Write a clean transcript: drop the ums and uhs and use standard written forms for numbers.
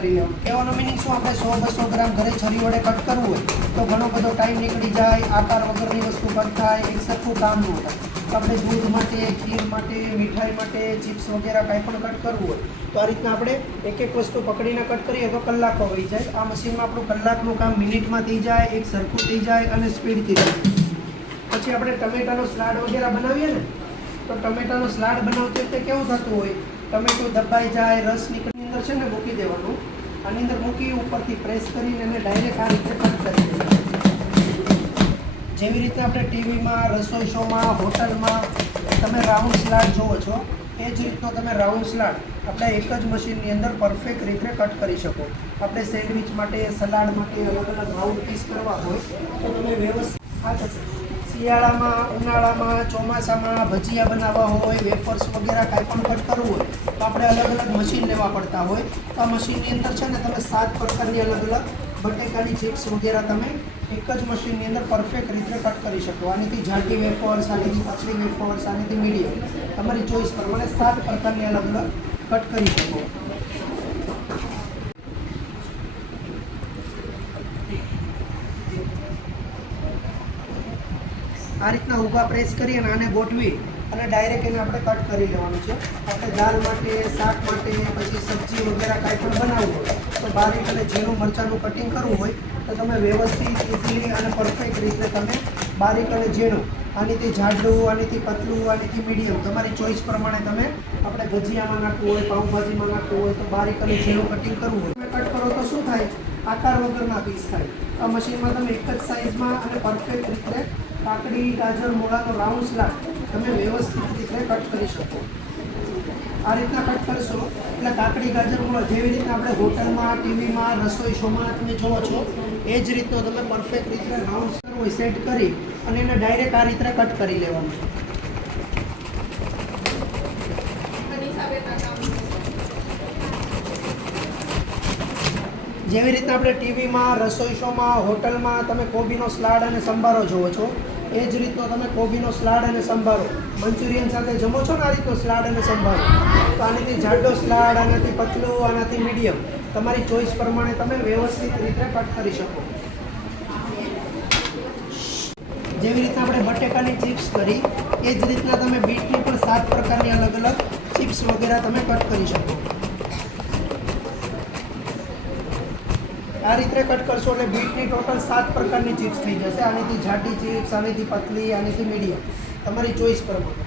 કરી લેવાનું. કહેવાનો મિનિંગ શું, આપણે 100-200 ગ્રામ ઘરે છરી વડે કટ કરવું હોય તો ઘણો બધો ટાઈમ નીકળી જાય, આકાર વગરની વસ્તુ કટ થાય, એક સરખું કામ ન થાય. તો આપણે દૂધ માટે, ખીર માટે, મીઠાઈ માટે, ચિપ્સ વગેરે કાંઈ પણ કટ કરવું હોય તો આ રીતના આપણે એક એક વસ્તુ પકડીને કટ કરીએ તો કલાકો વહી જાય. આ મશીનમાં આપણું કલાકનું કામ મિનિટમાં થઈ જાય, એક સરખું થઈ જાય અને સ્પીડથી થઈ જાય. પછી આપણે ટમેટાનો સલાડ વગેરે બનાવીએ ને, તો ટમેટાનો સલાડ બનાવતી વખતે કેવું થતું હોય, ટમેટું દબાઈ જાય, રસ નીકળની અંદર છે ને મૂકી દેવાનું. આની અંદર મૂકી ઉપરથી પ્રેસ કરીને એને ડાયરેક્ટ આ રીતે કટ કરી દેવાનું. જેવી રીતે આપણે ટીવીમાં, રસોઈ શોમાં, હોટલમાં તમે રાઉન્ડ સલાડ જોવો છો, એ જ રીતનો તમે રાઉન્ડ સલાડ આપણે એક જ મશીનની અંદર પરફેક્ટ રીતે કટ કરી શકો. આપણે સેન્ડવિચ માટે, સલાડ માટે અલગ અલગ રાઉન્ડ પીસ કરવા હોય તો તમે વ્યવસ્થિત આ થશે. શિયાળામાં, ઉનાળામાં, ચોમાસામાં ભજીયા બનાવવા હોય, વેફર્સ વગેરે કાંઈ પણ કટ કરવું હોય તો આપણે અલગ અલગ મશીન લેવા પડતા હોય. તો આ મશીનની અંદર છે ને તમે 7 પ્રકારની અલગ અલગ બટેકાની ચિપ્સ વગેરે તમે એક જ મશીનની અંદર પરફેક્ટ રીતે કટ કરી શકો. આનીથી જાડી વેફર્સ, આનીથી પતલી વેફર્સ, આનીથી મીડિયમ, તમારી ચોઈસ પ્રમાણે 7 પ્રકારની અલગ અલગ કટ કરી શકો. આ રીતના ઊભા પ્રેસ કરી અને આને ગોઠવી અને ડાયરેક્ટ એને આપણે કટ કરી લેવાનું છે. આપણે દાળ માટે, શાક માટે, પછી સબ્જી વગેરે કાંઈ પણ બનાવવું હોય તો બારીક અને ઝીણું મરચાંનું કટિંગ કરવું હોય તો તમે વ્યવસ્થિત, ઇઝીલી અને પરફેક્ટ રીતે તમે બારીક અને ઝીણું, આનીથી જાડું, આનીથી પતલું, આનીથી મીડિયમ, તમારી ચોઈસ પ્રમાણે તમે આપણે ભજીયામાં નાખવું હોય, પાઉંભાજીમાં નાખવું હોય તો બારીક અને ઝીણું કટિંગ કરવું હોય. તમે કટ કરો તો શું થાય, આકાર વગરના પીસ થાય. આ મશીનમાં તમે એક જ સાઇઝમાં અને પરફેક્ટ રીતે કાકડી, ગાજર, મૂળાનો રાઉન્ડ સલાડ તમે વ્યવસ્થિત રીતે કટ કરી શકો. આ રીતના કટ કરશો એટલે કાકડી, ગાજર, મૂળા જેવી રીતના આપણે હોટલમાં, ટીવીમાં, રસોઈ શોમાં તમે જોવો છો એ જ રીતનો તમે પરફેક્ટ રીતે રાઉન્ડ કરવું હોય સેટ કરી અને એને ડાયરેક્ટ આ રીતે કટ કરી લેવાનું છે. જેવી રીતના આપણે ટીવીમાં, રસોઈ શોમાં, હોટલમાં તમે કોબીનો સલાડ અને સંભારો જોવો છો એ જ રીતનો તમે કોબીનો સલાડ અને સંભારો મંચુરિયન સાથે જમો છો ને, આ રીતનો સલાડ અને સંભારો. તો આનાથી જાડો સલાડ, આનાથી પતલું, આનાથી મીડિયમ, તમારી ચોઈસ પ્રમાણે તમે વ્યવસ્થિત રીતે કટ કરી શકો. જેવી રીતના આપણે બટેકાની ચિપ્સ કરી એ જ રીતના તમે બીટની પણ 7 પ્રકારની અલગ અલગ ચિપ્સ વગેરે તમે કટ કરી શકો. આ રીતે કટ કરશો એટલે બીટની ટોટલ 7 પ્રકારની ચિપ્સ થઈ જશે. આનીથી જાડી ચિપ્સ, આનીથી પતલી, આનીથી મીડિયમ, તમારી ચોઈસ પ્રમાણે.